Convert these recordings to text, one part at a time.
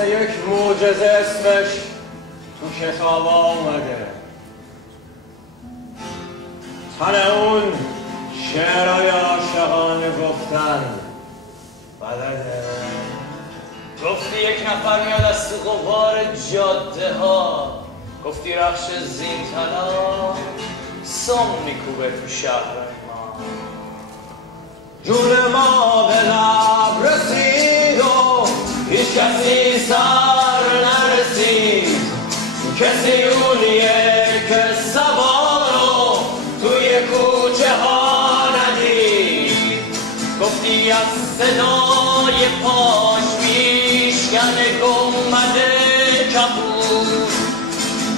مثل یک معجزه اسمش تو کتاب آمده. تن اون شعرهای عاشقانه گفتن بلده. گفتی یک نفر میاد از تو غبار جاده ها، گفتی رخش زینتنا سم میکوبه تو شهر ما. جون ما به لب رسید و هیچ کسی سر نرسید، کسی اونیه که سوارو توی کوچه ها ندید. گفتی از صدای پاش میشکن گمده کبود،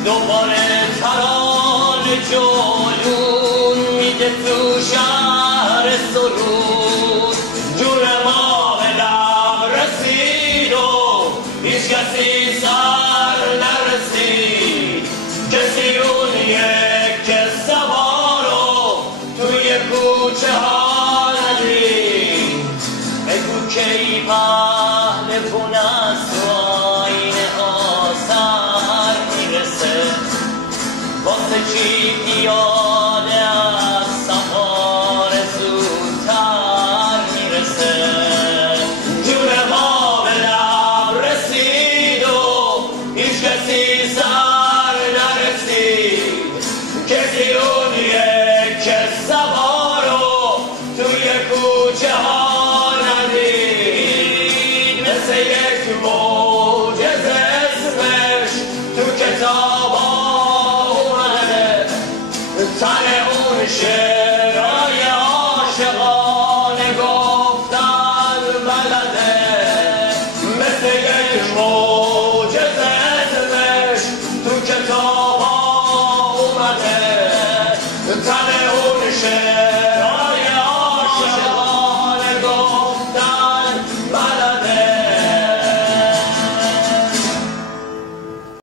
دوباره ترانه جلون میده تو شهر سرود. جون ما به لب رسید و هیچ کسی سر نرسید، کسی اونیه که سوارو توی کوچه ها ندید. بگو کی پهلوون از تو آینه ها سر میرسه، واسه چی پیاده از سفار زودتر میرسه. جون ما به لب رسید و هیچ کسی سر نرسید، کسی اونیه که سوارو توی کوچه ها ندید. مثل یک معجزه اسمش تو کتاب آمده. تن اون شعرهای عاشقانه گفتن بلده. مثل یک معجزه اسمش تو کتاب آمده. تن اون شعرهای